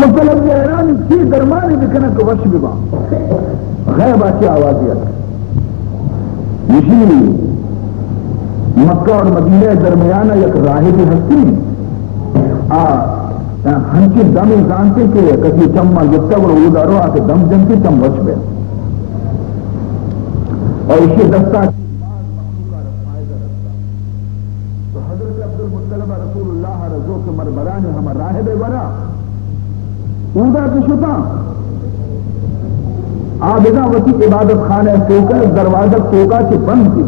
مطلب یہ ایران کی درمانی بکنا کہ وش ببا غیب آچی آوازیت یشی مکہ اور مدینہ درمیانہ یک راہب ہستی ہنچی دم جانتے کہ کسی چمہ گتا اور وہ دارو آکے دم جنتی چم وش بے اور اسی دستہ تو حضرت عبدالمطلب رسول اللہ رضو کے مربران ہم راہب برا اودا کی شتا آبدہ وسی عبادت خانہ توکر دروازہ توکا سے بند تھی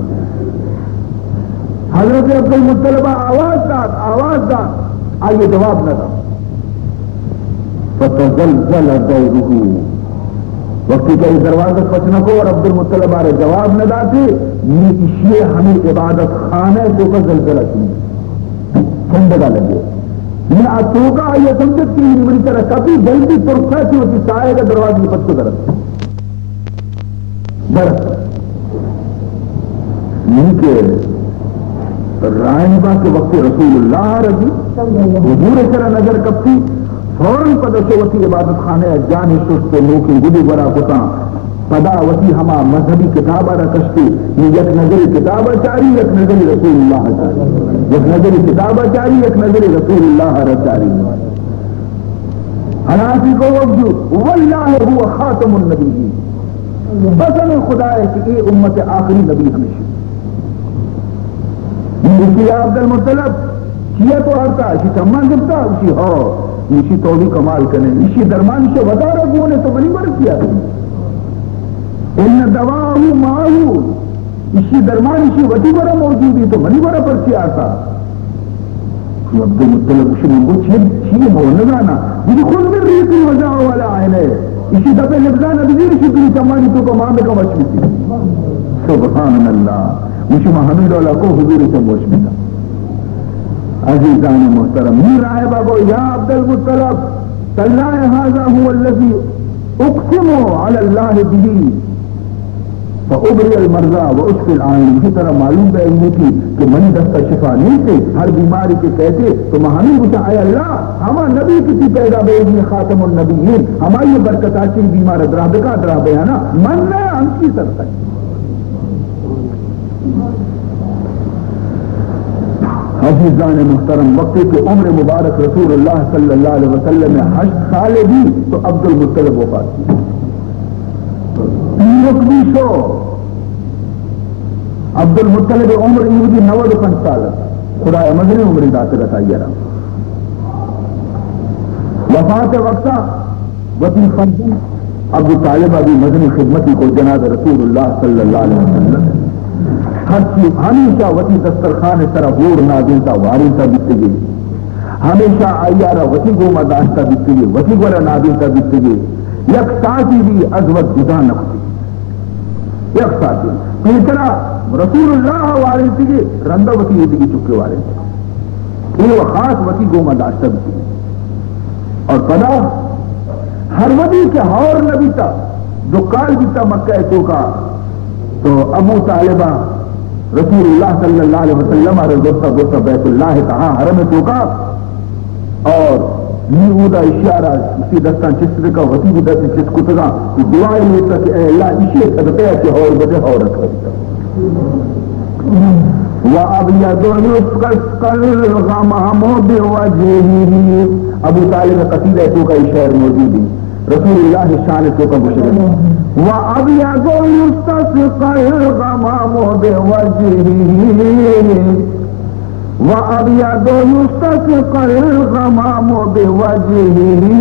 حضرت عبدالمطلب آواز داد آئیے جواب نہ تھا فتزلزل دوره وقتی کہ دروازہ پچنا کو اور عبدالمطلب آرے جواب نہ داتے یہ اشیاء ہمیں عبادت خانہ توکا زلزلہ کی ٹھنڈگا لگے میں آتوکا آئیے سمجھتی ہوں میری طرح کبھی جلدی ترسا کی ہوتی سائے کا دروازہ کی پچ کو درست نہیں کہ رائنبا کے وقت رسول اللہ رضی حضور سرا نظر کب تھی فوراً پدا وتی عبادت خانے جانی سست لوکی گدی برا کتا پدا وتی ہما مذہبی کتابہ رکشتی یہ یک نظری کتابہ چاری یک نظری رسول اللہ چاری یک نظری کتابہ چاری یک نظری رسول اللہ چاری حناسی کو وقجو واللہ هو خاتم النبی بسن خدا ہے کہ یہ امت آخری نبی ہمیشہ اسی عبدالمطلب کیا تو آتا اسی تمان جبتا اسی ہو اسی توڑی کمال کرنے اسی درمان سے بتا رہا گونے تو بنی برد کیا ان دواہو ماہو اسی درمان اسی وطی برا موجودی تو بنی برا پر کیا آتا عبدالمطلب اسی منگو چھے ہونے گانا یہ خود میں ریتی وجہ والا آئینے اسی دفعہ لبزان ابزیر شکلی تمانی تو کمان کا وشمی تھی سبحان اللہ مجھے محمد اللہ کو حضور سے موشمی تھا عزیزان محترم میر آئے بابو یا عبدالمطلب تاللہ هذا هو الذي اقسم على الله به فابرئ المرضى واشفي العالم اسی طرح معلوم ہے علمی تھی کہ منی دستہ شفا نہیں تھے ہر بیماری کے کہتے تو محمد پوچھا اے اللہ ہما نبی کسی پیدا بے خاتم النبیین ہماری برکت آچی بیمار ادراہ بکا ادراہ بیانا من نہ ہم کی سکتا ہے عزیزان محترم وقتی کہ عمر مبارک رسول اللہ صلی اللہ علیہ وسلم 8 سال بھی تو عبدالمطلب وفات کی سو عبدالمطلب عمر ایودی 95 سال خدا مدنی عمر ذات بتائیے رہا وفات وقتا وطی خمسن ابو طالب ابھی مدنی خدمتی کو جناب رسول اللہ صلی اللہ علیہ وسلم ہر چیز ہمیشہ وتی دسترخوان طرح غور نادینتا وارنتا بیتے گئی ہمیشہ آئیارا وتی گوما داشتا بیتے گئی وتی گورا نادینتا بیتے گئی یک ساتھی بھی ازوت جدا نکتی یک ساتھی تو طرح رسول اللہ وارنتی گئی رندہ وتی ہوتی گئی چکے وارنتا یہ وہ خاص وتی گوما داشتا بیتے گئی اور پدا ہر وتی کے ہور نبی تا جو کال بیتا مکہ تو کا تو ابو طالبہ رسول اللہ صلی اللہ علیہ وسلم دوستا بیت اللہ کہاں حرم توکا اور نیودا اشارہ اسی دستان چسر کا وطی بھی دستی چس کتگا تو دعائی لیتا کہ اے اللہ اسی صدقے اچھے اور بجے اور رکھا وَأَبْيَضُ يُسْقَسْقَ الْغَمَامُ بِوَجْهِهِ ابو طالب قصیدہ تو کا شعر موجود ہے رسول اللہ شان تو کا مشرف وَأَبْيَضُ يُسْقَسْقَ الْغَمَامُ بِوَجْهِهِ وَأَبْيَضُ يُسْقَسْقَ الْغَمَامُ بِوَجْهِهِ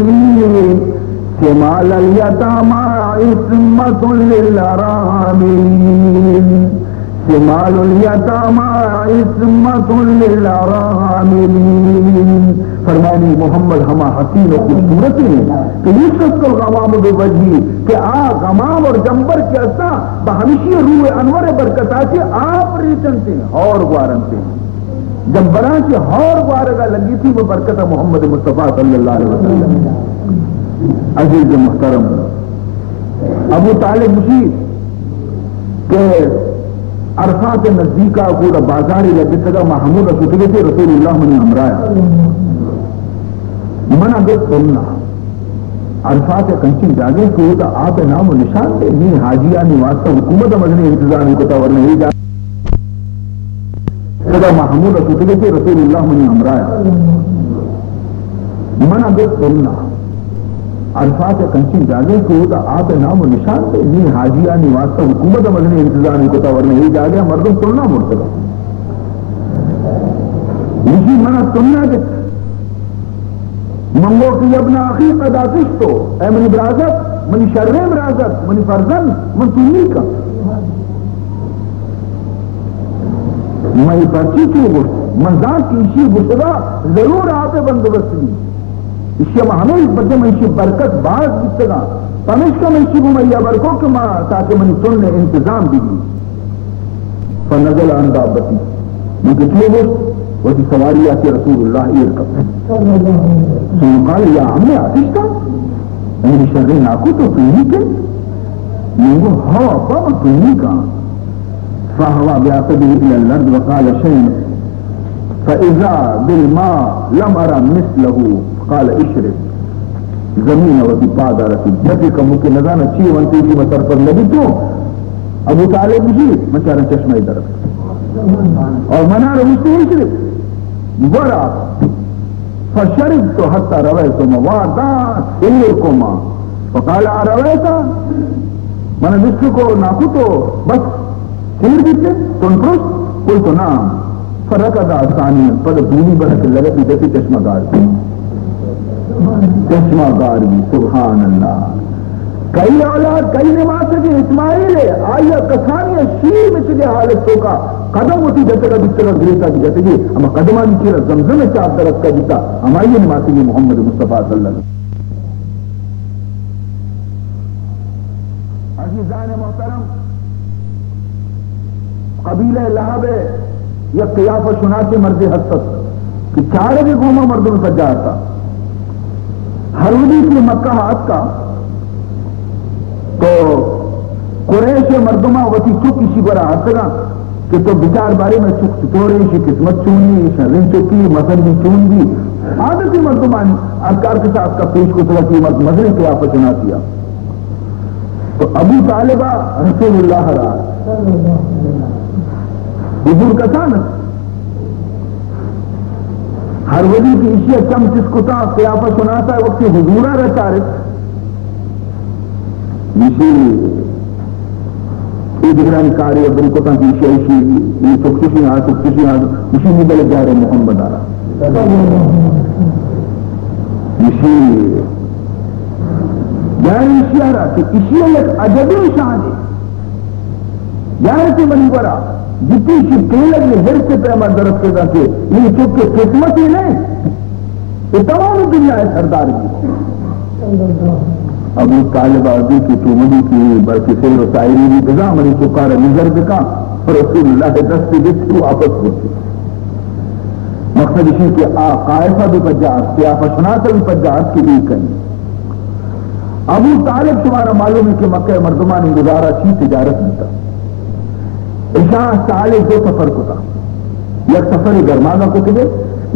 شمال اليتامى عصمة للأرامل شمال اليتامى عصمة للأرامل فرمانی محمد ہما حسین و خوبصورتی ہیں کہ یوسف الغمام بوجہی کہ غمام اور جنبر کے اصلا بہمشی روح انور برکتا سے آپ ریچن سے اور گوارن سے جنبران سے اور گوارگا لگی تھی وہ برکت محمد مصطفیٰ صلی اللہ علیہ وسلم عزیز محترم ابو طالب مشید کہ عرفات نزدیکا پورا بازاری لگتا گا محمود رسول سے رسول اللہ منی ہمرایا منع گت سننا عرفات کنچن جاگے کو تا آپ نام و نشان دے نی حاجیہ نی واسطہ حکومت مدنی انتظامی کو تا ورنہ ہی جا خدا محمود رسول کے رسول اللہ منی امرایا من ابت سننا عرفات کنچن جاگے کو تا آپ نام و نشان دے نی حاجیہ نی واسطہ حکومت مدنی انتظامی کو تا ورنہ ہی جا گیا مردم سننا مرتبہ یہی منع سننا دے منگو کی ابن آخی قد آتشتو اے منی برازت منی شرم برازت منی فرزن من سنی کا میں پرچی کیوں گوشت منزان کی اسی گوشتگا ضرور آتے بندوبست لی اسی ہمیں بچے میں اسی برکت باز گوشتگا پمش کا میں اسی گمیا برکو کہ ماں تاکہ منی سننے انتظام بھی فنزل عن دابتی میں کتنے گوشت وہی سواری آتی رسول اللہ ارکب سنو قال یا عمی آتشتا میری شرح ناکو تو پینی کے منگو ہوا ابا من پینی کا فہوا بیاقبی الى الارض وقال شین فاذا بالماء لم ارى مثله قال اشرب زمین وتی پادا رسی جبی کمو کے نظانہ چی ونتی کی مطر پر لگی تو ابو طالب جی مچارن چشمہ درد اور منا رہوستے اشرب برا فشربت حتى رويت موادا إليكما فقال أرويت من نسلكو ناكوتو بس تير بيته تنفس قلت نعم فركض ثانيا فدوني برك لگا پیتے چشمہ گار بھی سبحان اللہ کئی اولاد کئی نماز کے اسماعیل ہے آیا کسانی شیر میں چلے حالت تو کا قدم ہوتی جیسے کا بستر گریتا کی جاتے گی اما قدمان کی زمزم میں چار درخت کا جیتا ہماری نماز کی محمد مصطفیٰ صلی اللہ علیہ وسلم عزیزان محترم قبیلہ لہب یا قیافہ شناس مرد حسد کہ چارے بھی گوما مردوں میں سجا تھا حروبی کی مکہ ہاتھ کا تو قریش مردمہ وتی چک کسی برا حسنا کہ تو بچار بارے میں چک چتوڑے شی قسمت چونی شرین چکی مثل بھی چون بھی عادتی مردمان اذکار کے ساتھ کا پیش کو سلا کی مزرے کے آپ چنا کیا تو ابو طالبہ رسول اللہ رہا حضور کا سانت ہر ولی کی اشیاء چم جس کو تا قیافہ سناتا ہے وقت حضورہ رہتا ہے یہ دکھرانی کاری ابن کو تا کی اشیاء یہ سکتشی اسی مدل جا رہے محمد آرہ اسی یعنی اشیاء رہا کہ اشیاء ایک عجبی شان ہے یعنی کہ منی برا جتنی شی تیلت میں ہر سے پیمہ درست کے کہ یہ چکے قسمت ہی نہیں یہ تمام دنیا ہے سردار کی ابو طالب عزیز کی چومنی کی بلکہ سیر و سائری بھی بزا منی چکار نظر بکا رسول اللہ دستی دستی واپس ہوتی مقصد اسی کہ قائفہ بھی پجاعت سیافہ شناسہ بھی پجاعت کی بھی کہیں ابو طالب تمہارا معلوم ہے کہ مکہ مردمان گزارا چی تجارت دیتا عشاء سالے دو سفر کو تھا یک سفری گرماگا کو تھے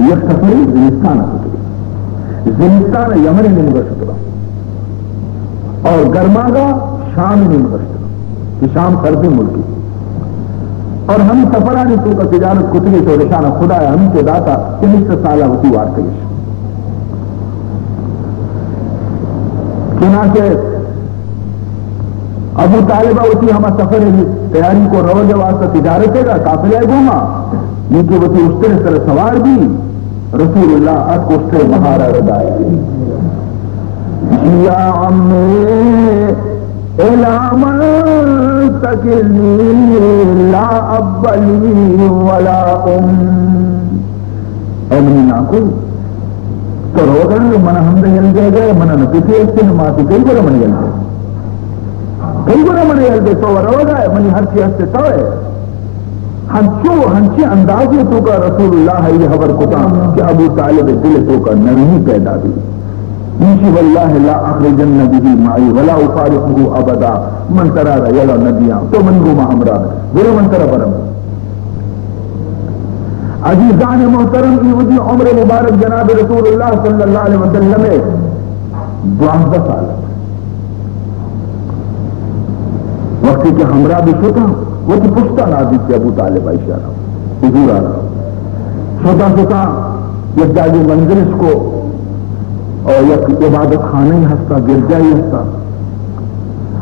یک سفری زمستانہ کو تھے زمستانہ یمن میں مگشترا اور گرماگا شام میں مگشترا کہ شام سردی ملکی اور ہم سفرانی تو کا تجارت کو تھے تو رشانہ خدا ہے ہم کے داتا کہ نصف سالہ ہوتی وار کریش چنانچہ ابو طالبہ ہوتی ہما سفر تیاری کو روز واسطہ تجارت ہے گا قافلہ گوما نیچے ہوتی اس طرح سر سوار بھی رسول اللہ ات کو اس طرح مہارا ردایا یا عمی الامن تکلنی لا ابلی ولا اے منی ناکو تو روگن من ہمدے ہل گئے گئے من نفیسی اسے نماتی کئی برا من ہل گئے کئی برا من ہل گئے تو روگا ہے منی ہر چیز سے تو ہے ہنچے اندازے تو کا رسول اللہ یہ خبر کتا کہ ابو طالب دل تو کا نرمی پیدا دی نیشی واللہ لا اخرجن به معی ولا افارقه ابدا من ترى یلا ندیاں تو من گو ہمراہ برو من ترى برم عزیزان محترم کی وجہ عمر مبارک جناب رسول اللہ صلی اللہ علیہ وسلم 12 سال وقتی کہ ہمراہ بھی شدہ وہ تو پشتہ نازی تھی ابو طالب عائشہ حضور آ رہا شدہ یک جاگی منزل اس کو اور یک عبادت خانہ ہی ہستا گرجا ہی ہستا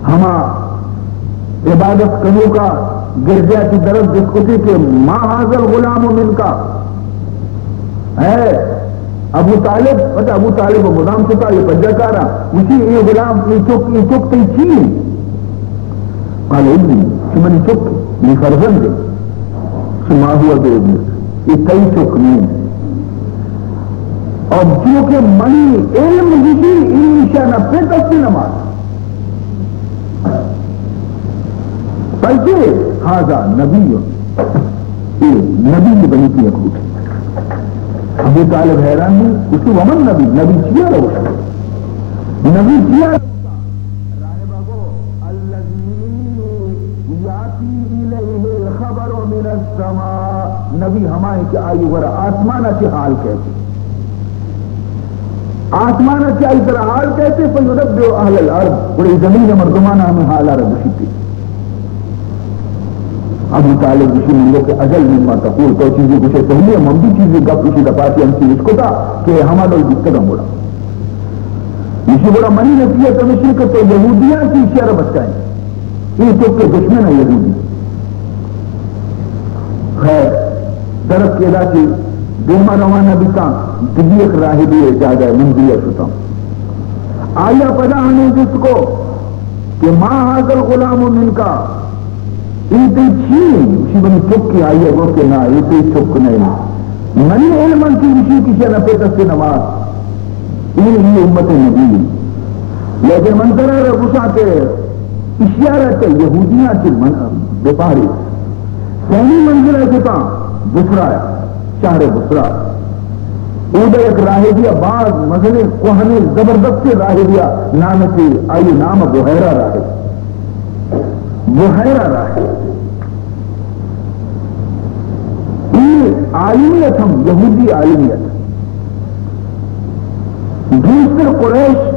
ہما عبادت کنوں کا گرجا کی طرف جس کو تھی کہ ما حاضر غلام من کا ہے ابو طالب پتہ ابو طالب غلام ستا یہ پجا کارا اسی یہ غلام یہ چک تی چین قال ابنی شمنی چک یہ فرزند شما ہوا دے ابنی یہ تی چک نہیں اور جو کہ منی علم ہی انشاء نہ پیتا سے نماز بلکہ حاضا نبی یہ نبی کی بنی کی اکھوٹ ابو طالب حیران نہیں اس کو ومن نبی چیا رہا نبی چیا راہبہ کو الذی یاتی الیہ الخبر من السماء نبی ہمائے کہ آئی ورہ آسمانہ کے حال کہتے آسمانہ کے آئی طرح حال کہتے فیربیو اہل الارض بڑی زمین مردمانہ ہمیں حال آ رہا بشیتی ابو طالب کسی منگو کے اجل مما تقول تو چیزیں کچھ پہلے ہم بھی چیزیں گپ کسی دفاتی ہم چیز اس کو تھا کہ ہمارا دقت ہم بڑا اسی بڑا منی نصیحت ہمیشہ کہ تو یہودیاں کی شعر بچائیں یہ تو کہ دشمن ہے یہودی خیر درخت کے ادا کی دیما روانہ بیتا دلی ایک راہی بھی اجازہ ہے منزل شتا آیا پدا ہمیں جس کو کہ ماں حاصل غلام من کا ایتے چین اسی بنی چک کی آئی ہے وہ کہ نا ایتے چک نہیں منی علمان کی اسی کسی نپیتا سے نماز یہ امت نبی لیکن منظرہ رکھوشا کے اشیارہ کے یہودیاں کی بپاری سینی منزل ہے کتا بسرا ہے شہر بسرا اوڈا ایک راہ دیا بعض مزنے کوہنے زبردست راہ دیا نام سے آئی نام بحیرہ راہ بحیرہ راہ یہ عالمیت ہم یہودی عالمیت دوسر قریش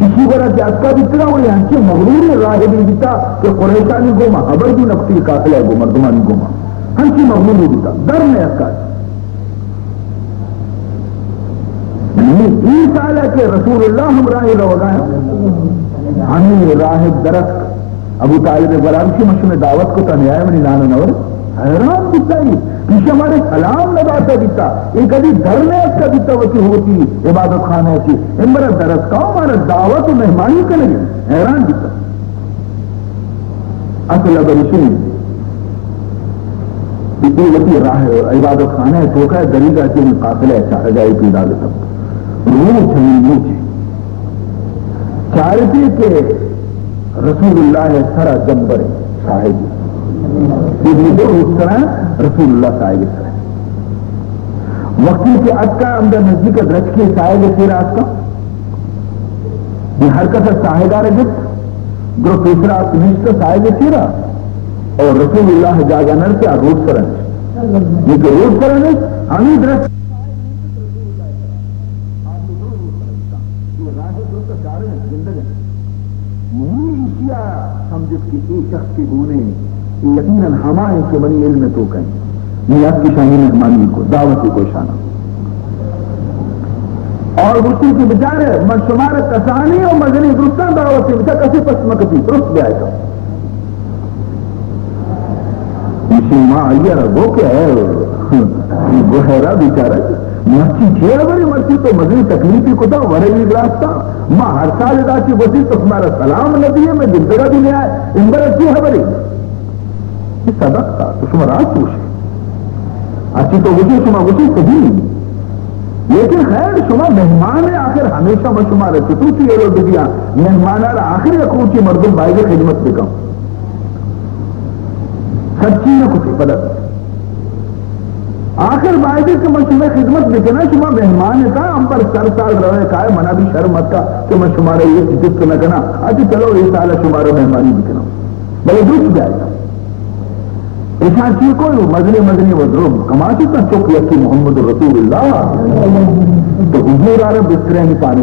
اسی طرح کہ اکا بتنا ہوئی ہنچے مغرور راہ بھی بیتا کہ قریشانی گوما حبر بھی نقصی قاتل ہے گو مردمانی گوما ہنچی مغرور بیتا در میں اکا یہ سال ہے کہ رسول اللہ ہم راہ روگا ہے ہمیں راہ درخت ابو طالب برامشی مشہور دعوت کو تنیائے منی نانا نور حیران بیتا ہی پیچھے ہمارے سلام لگاتا بیتا ایک ادھی دھرنے اس کا بیتا وچی ہوتی عبادت خانہ ایسی امرا درست کا ہمارا دعوت و مہمانی کرنے حیران بیتا اصل ابریشن اتنی وقتی راہ عبادت خانہ ہے توکہ دریگا چیز قافلہ ہے چاہ جائے پیدا لے سب روح چھوئی موچے چارتی کہ رسول اللہ سرہ جنبر صاحب ابن دو سرہ رسول اللہ صاحب سرہ وقتی کہ اکا اندر نزدیک رچ کے صاحب سیرہ اکا یہ حرکت صاحبہ رجت گروہ پیسرہ نشتہ صاحب سیرہ اور رسول اللہ جاگا نر سے روز سرہ یہ کہ روز سرہ نش ہمیں درست سمجھت کہ ایک شخص کے گونے یقیناً ہمائیں کہ بنی علم تو کہیں نیاد کی شاہی مہمانی کو دعوتی کو شانہ اور اسی کی بچارے من شمار کسانی اور مزنی درستان دعوتی بچا کسی پسمہ کسی درست بھی آئے گا اسی ماں آئیے رہو کہ ہے گوہرہ بیچارہ مرچی چھیا بڑی مرچی تو مزید تکلیفی کو تھا ورہی راستہ ماں ہر سال ادا کی وسیع تو تمہارا سلام نبی ہے میں جلدگا بھی نہیں آئے ان بر اچھی ہے بڑی یہ صدق تھا تو شما راز پوچھے اچھی تو وجہ شما وجہ کبھی لیکن خیر شما مہمان ہے آخر ہمیشہ میں شما رہتے تو چیئے لو دیا مہمان آخر اکوچی مردم بھائی کے خدمت پہ کم سچی نہ کچھ بدت آخر بائدے کے میں خدمت بکنا شما مہمان کا ہم پر سر سال رہے کائے منا بھی شرمت کا کہ میں شمارے یہ جس نہ کنا اچھا چلو یہ سال شمارے مہمانی بکنا بلے درست جائے گا ایسا چیز کوئی مدنی وضرب کماتی کا چک یکی محمد رسول اللہ تو حضور عرب اس طرح نہیں پانے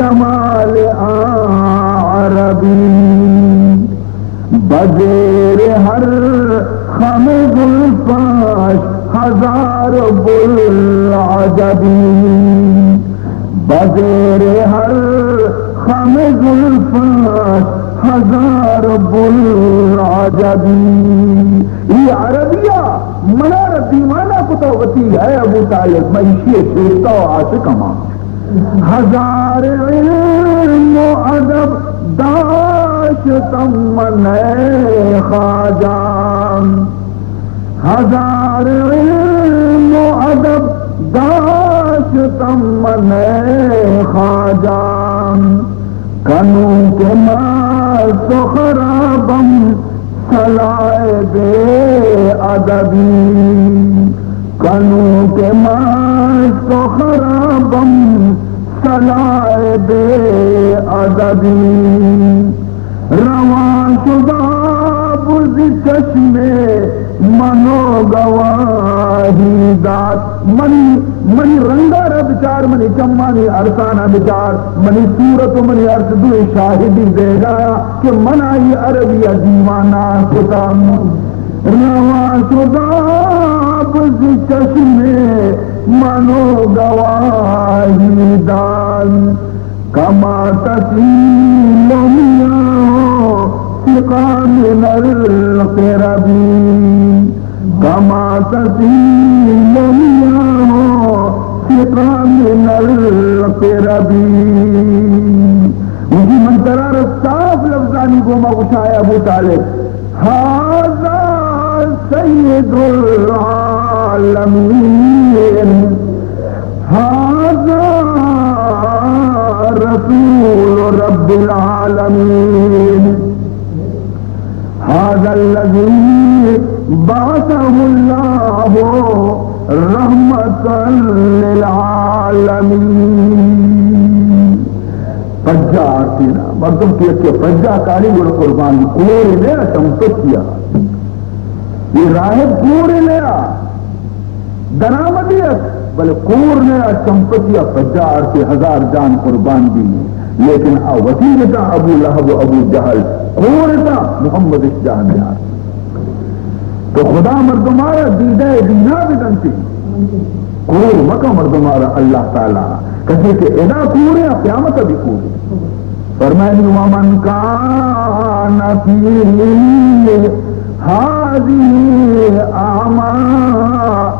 جمال عربی بزیر ہر خم زلفاش ہزار بلعجبی بزیر ہر خم زلفاش ہزار بلعجبی یہ عربیہ منار دیوانہ کتوتی ہے ابو طالب معیشی شیرتا و عاشقما ہزار علم و ادب داشتم من خواجہ ہزار علم و ادب داشتم من خواجہ کنوں کے مست و خرابم سلائے بے ادبی کنوں کے مست و خرابم سلائے بے ادبی رواں شدہ بز چشمے منو گواہی داد منی رنگا را بچار منی چمانی ارسانہ بچار منی صورت و منی ارس دو شاہدی دے گا کہ منائی عربیہ دیوانہ کتا رواں شدہ بز چشمے منو گواہی داد کما تسیل میاں سقا من القربی کما تسیل میاں سقا من القربی مجھے منترار صاف لفظانی کو مغشایا ابو طالب ھذا سید العالمین ھذا رسول رب العالمین ھذا الذی بعثہ اللہ رحمتا للعالمین پجا آرتینا مردم کیا کہ پجا کاری گوڑا قربان کوری لیا چمپتیا یہ راہب کوری لیا درامدیت بلے کور لیا چمپتیا پجا آرتی ہزار جان قربان دی لیکن وکیل تھا ابو لہب و ابو جہل کور تھا محمد اشجاہ میں آرتی تو خدا مردمارا دیدہ دینا بھی دنتی کور مکہ مردمارا اللہ تعالیٰ کسی کہ ادا کورے قیامت بھی کورے فرمائنی ومن کان فی هذه اعمى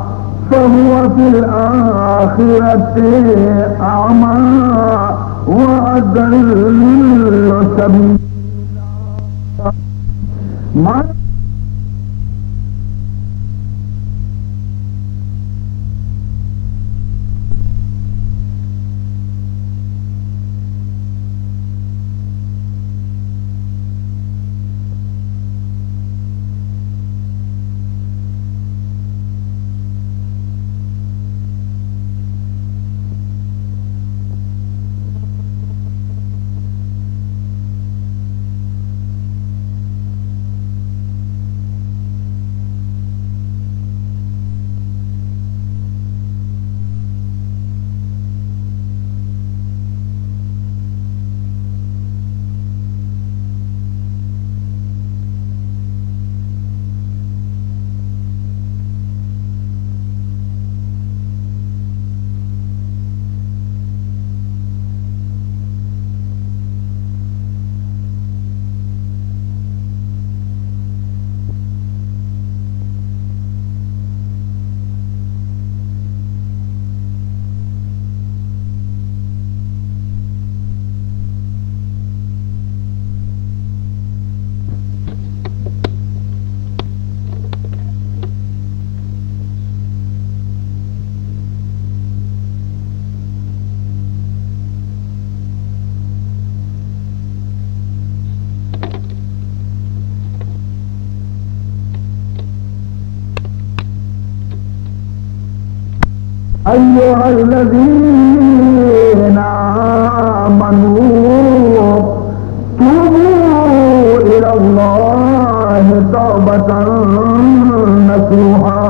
فهو في الآخرة اعمى واضل سبيلا أيها الذين آمنوا توبوا إلى الله توبة نصوحا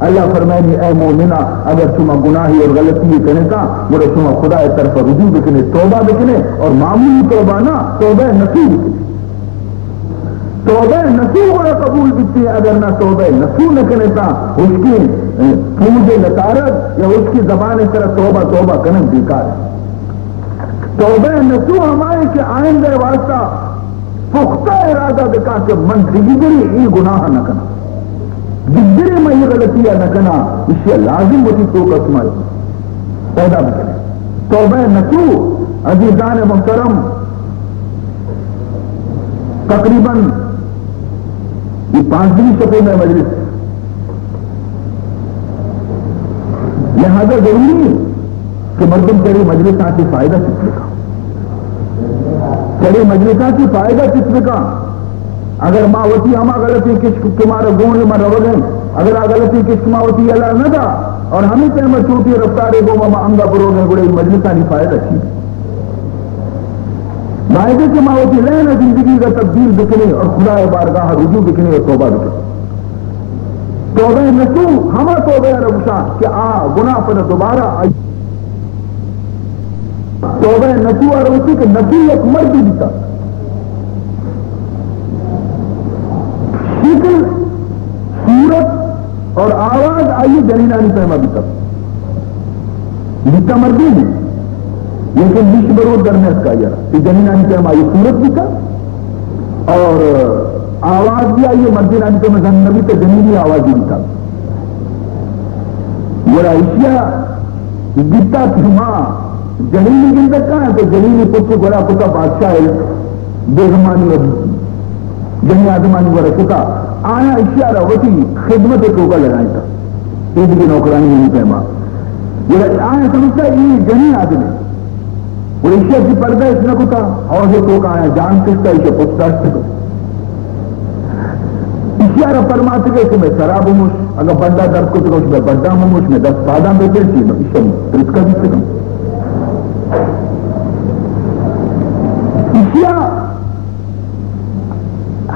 اللہ فرمائنی اے مومنہ اگر شما گناہی اور غلطی کرنے کا بڑے شما خدا طرف رجوع بکنے توبہ بکنے اور معمولی توبہ نہ توبہ نصوح بکنے توبہ نصوح بڑا قبول بکتی ہے اگر نہ توبہ نصوح نہ کرنے تا اس کی پوجے نتارت یا اس کی زبان اس طرح توبہ توبہ کرنے بیکار ہے توبہ نصوح ہمارے کہ آئندہ واسطہ پختہ ارادہ دکھا کہ من دیگری یہ گناہ نہ کرنا دیگری میں یہ غلطیاں نہ کرنا اس سے لازم ہوتی تو قسم پیدا بکنے توبہ نصوح عزیزان محترم تقریباً یہ 5 دن شفے میں مجلس لہذا ضروری ہے کہ مردم تیری مجلساں کی فائدہ سکھے گا تیری مجلساں کی فائدہ سکھے گا اگر ماں ہوتی ہما غلطی کشک تمہارا گون میں رو گئے اگر غلطی کشک ماں ہوتی اللہ نہ تھا اور ہمیں پہ میں چھوٹی رفتارے گو ماں انگا پرو گئے بڑے مجلساں کی فائدہ اچھی معاہدے کے ماں ہوتی لینا زندگی کا تبدیل بکنے اور خدا بارگاہ رجوع بکنے اور توبہ بکنے توبہ نصوح ہما توبہ ربشا کہ گناہ پر دوبارہ آئی توبہ نصوح اور اسی کہ نصوح ایک مرد دیتا شکل صورت اور آواز آئیے جنینانی پہما بھی تب جتنا مردی ہے لیکن مش برود درنے اس کا یہ جنینانی پہما آئیے صورت بھی تھا اور آواز بھی آئیے مردینانی پہما زنبی تو جنینی آواز بھی تھا یہ اشیاء گتا تھما جنینی گندت کہاں ہے تو جنینی پتر گڑا کتا بادشاہ بیگمانی اور جنی آدمانی گڑا کتا آیا اشیاء روتی خدمت ٹوکا لگائیں تھا یہ بھی نوکرانی نہیں پہما یہ آیا سمجھتا ہے یہ جنی آدمی اور اشیاء کی پردہ اس نے کتا اور جو ٹوکا آیا جان کستا اشیاء پتر سکتا اشیاء رہا فرماتے گئے کہ میں سراب ہموش اگر بڑا درد کو تو میں بڑا ہموش میں 10 پاداں بیٹھے تھی میں اشیاء رزقہ بھی سکتا اشیاء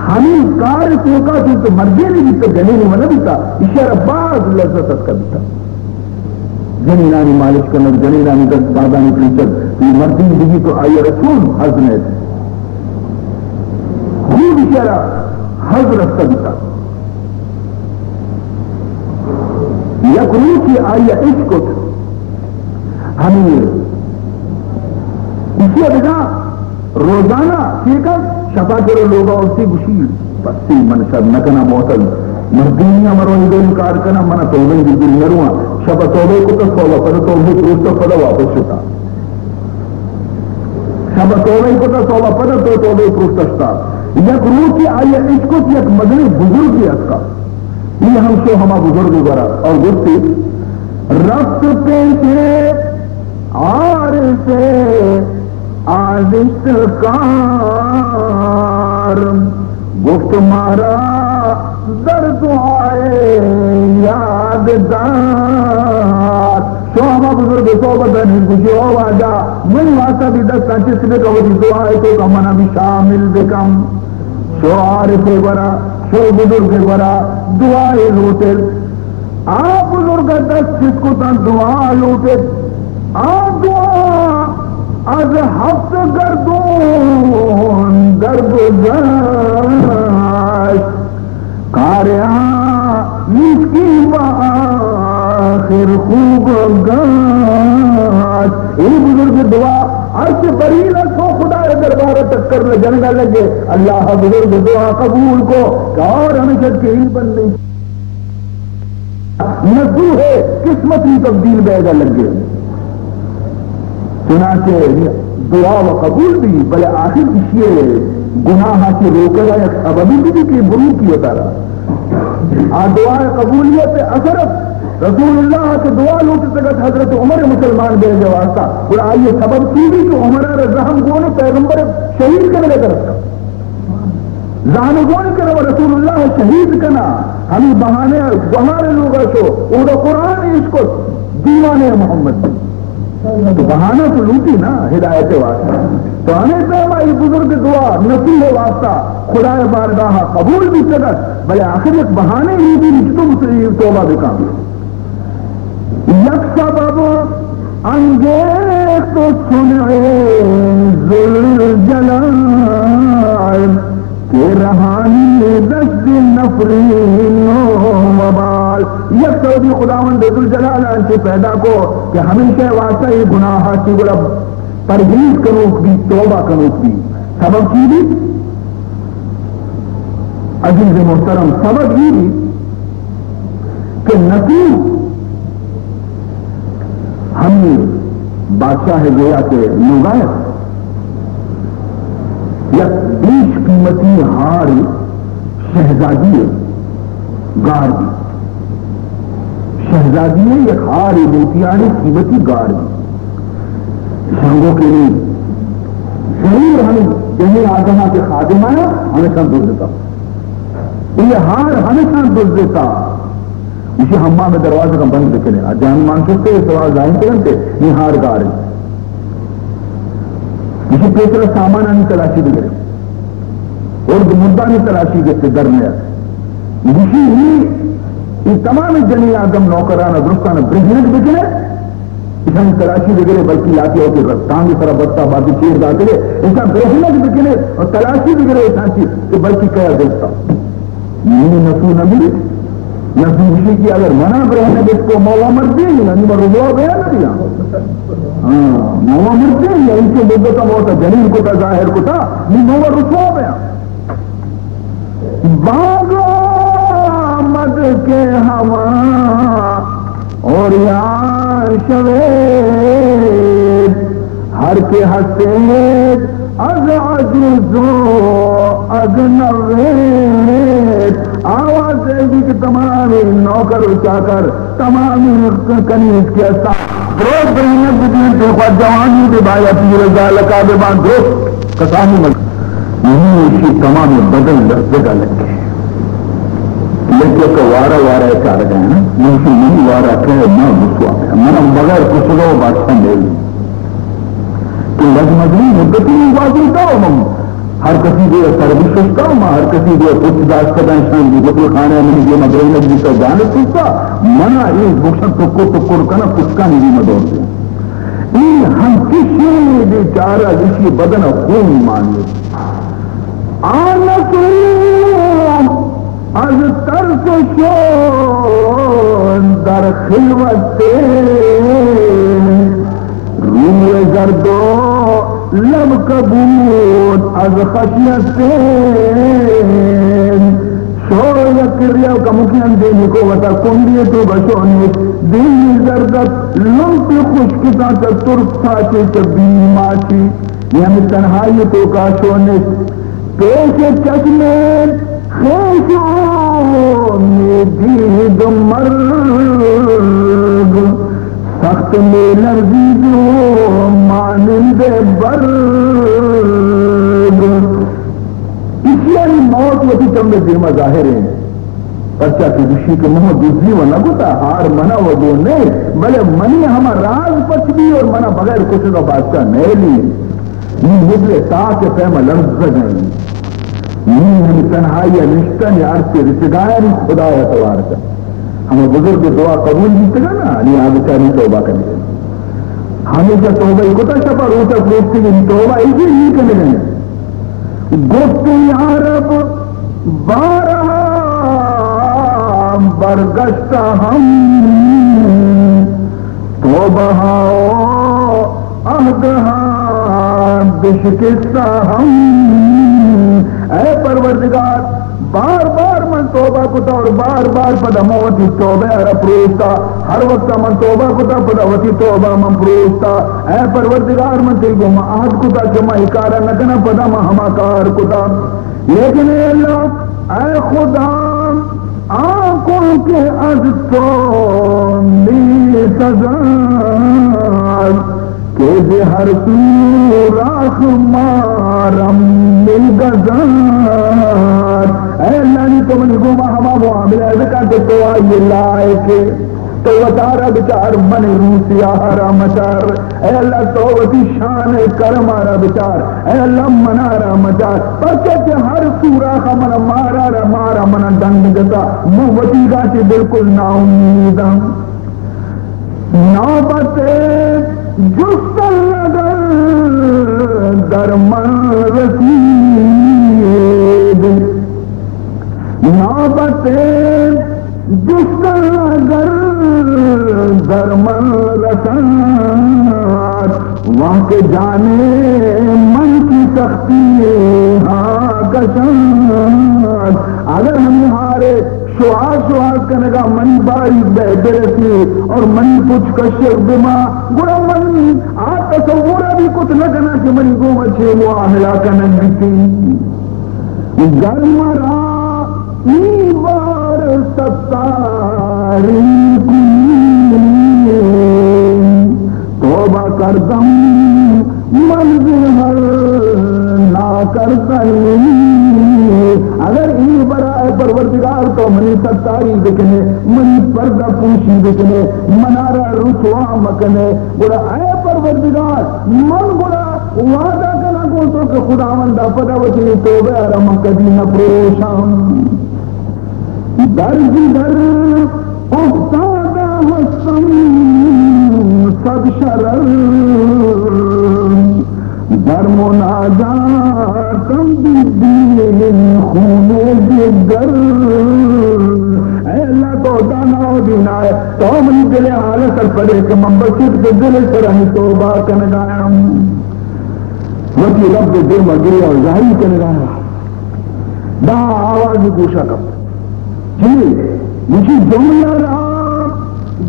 ہمیں کار توکا تو مردی نہیں بیتا جنینی منہ بیتا اشیاء بعض لذت اس کا بیتا جنینانی مالش کرنا جنینانی 10 پادانی پریچر یہ مردی دیگی تو آئی رسول حضنیت خوب اشیاء حضر اس کا بیتا یک روچی آئی عشق ہمیں اسی ابدا روزانہ ٹھیکا شفا کرو لوگا اسی گشی پسی من شب نکنا موتل مردینیا مرو ہی دو انکار کنا منا توبے دی دل نروا شفا توبے کو تو سولا پر توبے پروستا پدا واپس شتا شفا توبے کو تو سولا پر توبے پروستا شتا یک روچی آئی عشق یک مدنی بزرگی اس کا یہ ہم شو ہما بزرگ برا اور گرتی رفت پیچھے آر سے آزشت کار گفت مارا درد آئے یاد دار شو ہما بزرگ صحبت نہیں کچھ ہو واجا من واسا بھی 10 سانچس میں کہو دعائے تو کمنا بھی شامل بکم شو عارف برا شو بزرگ برا دعائے لوٹے آپ بزرگ 10 جس کو تن دعا لوٹے آپ دعا از حفظ گردون درب گشت کاریاں مسکی و آخر خوب گشت یہ بزرگ دعا عرش بریل سو خدا دربار تکر میں جنگا لگے اللہ بزرگ دعا قبول کو کہ اور ہمیشہ کہیں بن نہیں نصوح ہے قسمت ہی تبدیل بیگا لگے چنانچہ دعا و قبول بھی بلے آخر کسی گناہ کی روکے گا ایک سببی بھی کہ برو کی ہوتا رہا دعا قبولیت اثرت رسول اللہ سے دعا لوٹ سکت حضرت عمر مسلمان بے واسطہ اور آئیے سبب کی بھی کہ عمر رحم گونے پیغمبر شہید کرنے لگا رکھتا زانو گونے کرنے رسول اللہ شہید کنا ہمیں بہانے بہانے لوگا شو اور قرآن اس کو دیوانے محمد تو بہانہ تو لوٹی نا ہدایت واسطہ تو ہمیں پہمائی بزرگ دعا نصیح واسطہ خدا بارگاہ قبول بھی سکت بلے آخر ایک بہانے ہی بھی تم سے توبہ بکام یک سبب انگیخت سنعِ ذوالجلال کہ رہانی دشت نفرین و وبال. یک سبب خداوند ذوالجلال انچے پیدا کو کہ ہمیشہ واسطہ یہ گناہ کی گلہ پرہیز کنوک بھی توبہ کنوک بھی سبب کی بھی عزیز محترم سبب یہ بھی کہ نتیج ہم بادشاہ گویا کے نگائر یا بیش قیمتی ہار شہزادی گار دی شہزادی ایک ہار موتیانی قیمتی گار دی شنگوں کے لیے ضرور ہمیں جنہیں آدمہ کے خادم آیا ہمیشہ دل دیتا یہ ہار ہمیشہ دل دیتا اسے ہمہ میں دروازے کا بند رکھنے جان مان سکتے یہ سوال ظاہر کرتے یہ ہار گار ہے اسے پیسر سامان آنی تلاشی بگرے اور مدہ نہیں تلاشی کے در میں اسی ہی یہ تمام جنی آدم نوکران درستان برہنت بکنے اس ہم تلاشی بگرے بلکہ لاتی ہوتے رستان کی طرح بستا باقی چیر داتے لے اس ہم برہنت بکنے اور تلاشی بگرے اس ہم کہ بلکہ کیا دلتا یہ نفو نہ ملے نفو اسی کی اگر منع برہنے بس کو مولا مرد دیں گی نہیں مرضوہ بیان نہ دیا مولا مرد دیں گی ان کے مدتا موتا جنین کو تا ظاہر کو تا نہیں مولا رسوہ بیان باغ آمد کے ہوا اور یار شوید ہر کے حسید از عجوز و از نوید آواز دے گی کہ تمامی نوکر و چاکر تمامی کنیز کے ساتھ درست برہنت بکنے کے خواہ جوانی دے بایا پیر ذالکہ دے بان درست کسانی ملک یہ اسی تمام بدل جگہ لگے لیکن کہ وارہ وارہ چار گئے نا منشی نہیں وارہ کہے نہ بسوا گیا منا بغیر کچھ لو بادشاہ لے لی تو لگ مجلی مدتی نہیں بازی تھا ہر کسی دے سروس سستا ماں ہر کسی دے کچھ داستہ انسان دی گفل خانے میں یہ مدرینت بھی تو جانت سکتا منا یہ بخشن ٹکر کنا کچھ کا نہیں مدور دے یہ ہم کسی بیچارہ جسی بدن خون مانے آنسو از ترس شون در خلوت روی گردو لب کبود از خشیت شور یکریو کا مکین دینی کو وطا کندی تو بشونیت دینی زردت لمپی خوشکتا تا ترک ساچے چبی ماچی یہ ہمیں تنہائی تو کاشونیت پیش چشمین خیشونی دید مرگ سخت میں لرزید مانند برگ اس لیے موت ہوتی چمبے دیما ظاہر ہے پرچہ کی دشی کے محمد دوسری و نگوتا ہار منع و دو نہیں بلے منی ہما راز پچ بھی اور منع بغیر کچھ کا بادشاہ نہیں لی یہ مدلے تاک پیما لرز جائیں نہیں ہمیں تنہائی نشتن یا عرص رسگائن خدا یا توار کا ہمیں بزرگ دعا قبول جیتے گا نا نہیں آبچاری توبہ کرنے گا ہمیشہ توبہ اکتا شپا روتا پروستی گی توبہ ایسی ہی کرنے گا گفت یا رب بارہا برگشتہ ہم توبہ عہدہا بشکستہ ہم اے پروردگار بار بار من توبہ کتا اور بار بار پدا موتی توبہ پروستا ہر وقت من توبہ کتا پدا وتی توبہ من پروستا اے پروردگار من تیگو ما عہد کتا کہ میں اکارا نکنا پدا ما ہما کار کتا لیکن اے اللہ اے خدا آنکھوں کے از تو لی سزا کہ دے ہر سو راخ مارم مل گزار اے اللہ نے تو من گو ہما معاملہ ذکر کہ تو آئی لائے کے تو وطارہ بچار من روسی آہارا مچار اے اللہ تو وطی شان کرم آرہ بچار اے اللہ منارا مچار پرچہ کہ ہر سورا خمنا مارا منا ڈنگ جتا موتی گا چی بالکل نا امیدہ نوبت جستن اگر در من رسید، نوبت جستن اگر در من رسد، وہاں کے جانے من کی سختی ہاں کشاد، اگر ہم ہارے شعاع کنگا منی باری بہترسی اور منی پوچھ کشک بما گڑا منی آج تصورہ بھی کچھ نہ کنا کہ منی گو مچھے معاملہ کنگ بیتی گرمرا ای بار ستاری کنی توبہ کردم منزل ہر نہ کردنی، اگر ای برائے پروردگار تو منی ستاری بکنے، منی پردہ پوشی بکنے، منارہ رسوا مکنے، گوڑا اے پروردگار من گوڑا وعدہ کنا کو تو کہ خداوندہ پدا وچنی توبہ رم کبھی نہ پروشم، درد در افتادہ حسن صد شرر در مناجاتم بدین خون جگر، اے اللہ تو دانا و دینا ہے تو منی دل حالت پڑے کہ منبسط کے دل سرہی توبہ کنگایم وکی رب دل مگری اور ظاہری کنگایا دا آواز گوشا کب جی مجھے جملہ رہا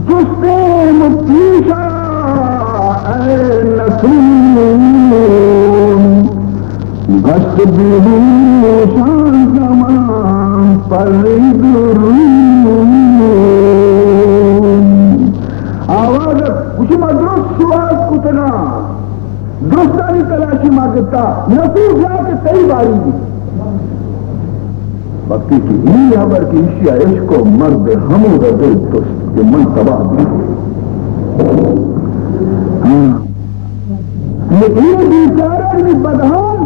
جستے مبتیشا اے نسون گشت بیوشان زمان پرید رون، آواز کچھ مدرس سواز کتنا درستانی تلاشی مانگتا نسور جا کے صحیح باری دی وقتی کی ہی خبر کی اشیاء عشق و مرد ہمو دل دوست کے من تباہ دی یہ بیچارہ بھی بدحال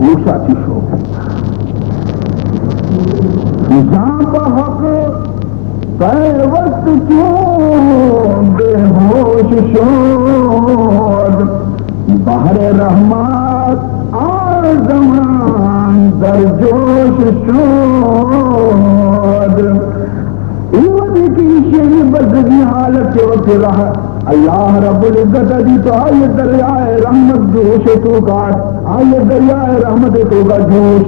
گوشا کی شو جہاں بحق کئے وقت کیوں بے ہوش شود، بحر رحمت آزمان در جوش شود، ایوانی کی شیئی بزدگی حالت کے وقت رہا اللہ رب العزت دی تو آئیے دریائے رحمت جوش تو کا، آئیے دریائے رحمت تو کا جوش،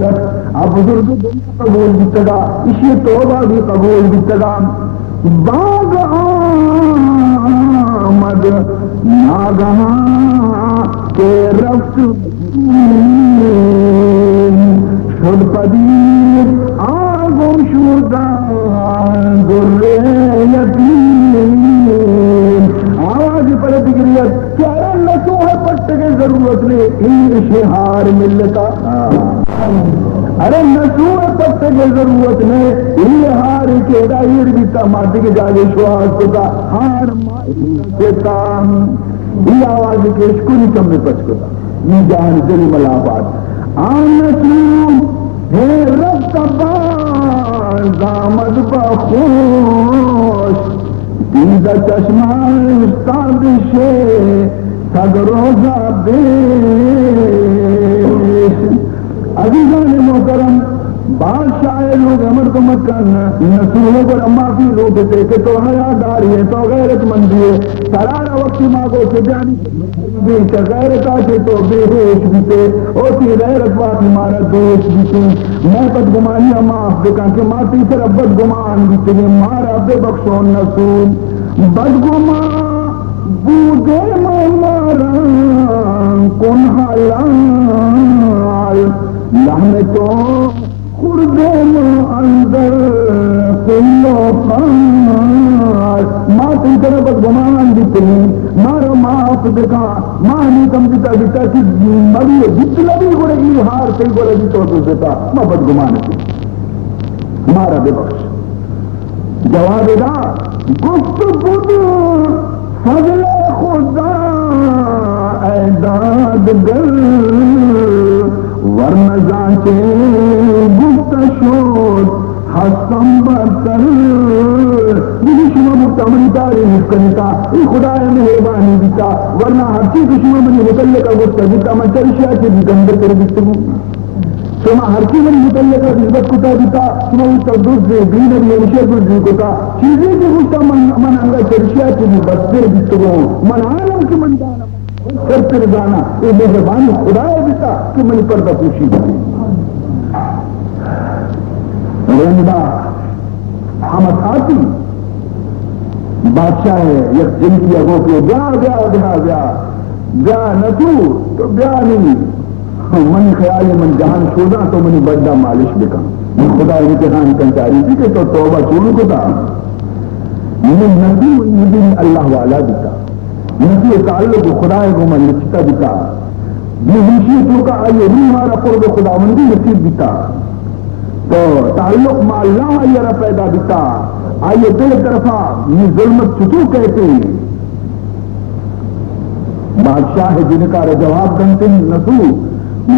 اب بزرگ دنیا قبول بیتگا اسی توبہ بھی قبول بیتگا، باغ آمد ناگہاں کے رفت شد پدید آگم شدان در یتیم، آواز پڑے بگریت کیا نسوح پٹھ کے ضرورت نے اشہار ملتا، ارے نسوح پٹھ کے ضرورت نے اشہار کے دائر بھی تماتی کے جاگے شواز کتا ہار مائتا، یہ آواز کے اشکولی کم میں پچ کتا یہ جان دلی ملابات آن نسوح ہے رب تباز آمد بخوش دیدہ چشماش تابشے سگ روزہ بیش، عزیزان محترم بادشاہ لوگ امر کو مت کرنا، نسوحوں پر معافی لوٹتے کہ تو حیا داری ہے تو غیرت مندی ہے، سرارا وقتی ماں سے جانی بیچا غیرت آتے تو بے ہوش بیتے اوٹی غیرت واقعی مارا دوش بیتے، میں بدگمانیاں معاف دکھا کہ ماتی طرف بدگمان بیتے گے مارا بے بخشون نسون بدگمان بودے مارا کن حلال لہنے تو خردے اندر کلو خال، ماں تم طرح بدگمان بیتے مارو معاف دکھا ماں نہیں کم دیتا بیتا کہ مری جتنا بھی گوڑے کی ہار کئی گوڑے بھی تو دیتا ماں بدگمان تھی مارا بے بخش، جواب دا گفت بود فضل خدا اے دادگر ورنہ جانچے گفت شد ہستم برتر، یہ شما امن تعریف کرتا ای خدا مہربانی دیتا ورنہ ہر چیز شما منی متعلقہ گفتا دیتا من چرشیا سے بھی گندر کر دیتا ہوں شما ہر چیز منی متعلقہ نسبت کتا دیتا شما اس کا دوست دے گرینر میں مشیر دوست کتا چیزیں جو گفتا من انگا چرشیا سے بھی بستر دیتا ہوں من عالم کی من دانا کرتے رضانا یہ مہربانی خدا دیتا کہ منی پردہ پوشی دی رندا حمد آتی بادشاہ ہے یک جن کی اگو کے بیا بیا بیا بیا بیا نتو تو بیا نہیں من خیال من جہان شودا تو منی بڑا مالش بکا خدا امتحان کنچاری تھی کہ تو توبہ چونو کو تھا من نبی مدین اللہ والا دیتا نبی تعلق خدا کو من نچتا دیتا یہ نشیتوں کا آئیے روح ہمارا قرب خدا مندی نصیب دیتا تو تعلق مع اللہ آئیے پیدا دیتا آئیے دل طرفا یہ ظلمت چتو کہتے ہیں بادشاہ جن کا جواب دنتے نسو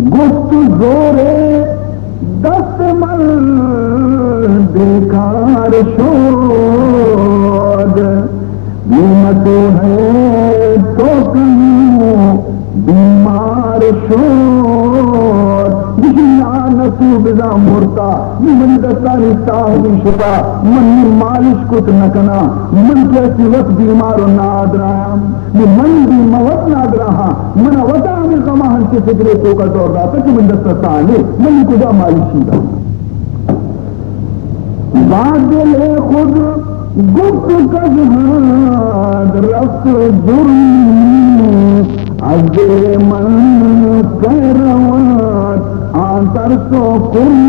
گفت زورے دست مل بیکار شود بیمت ہے تو کیوں بیمار شود نسو بزا مرتا من دستانی صاحبی شفا من مالش کت نکنا من کیسی وقت بیمار و نادرہا من بھی موت نادرہا من وطا من غماہن کے فکرے تو کا دور داتا کہ من دستانی من کجا مالشی دا بعد لے خود گفت کجہاد رفت جرمی از من کروات آنتر سو کن